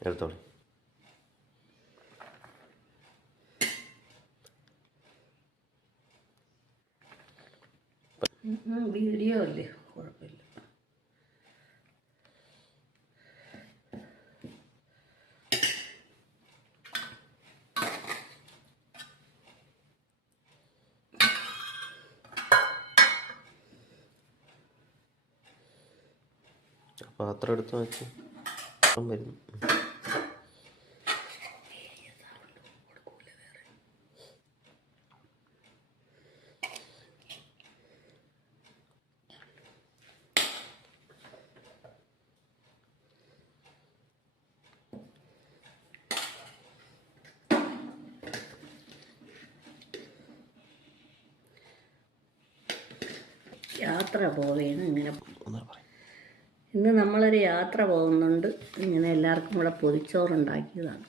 എടുത്തോളി video അല്ലേ കുഴപ്പമില്ല പാത്രം എടുത്ത് വെച്ച്. വരുന്നു യാത്ര പോവുകയാണ് ഇങ്ങനെ ഇന്ന് നമ്മളൊരു യാത്ര പോകുന്നുണ്ട്. ഇങ്ങനെ എല്ലാവർക്കും കൂടെ പൊതിച്ചോറുണ്ടാക്കിയതാണ്.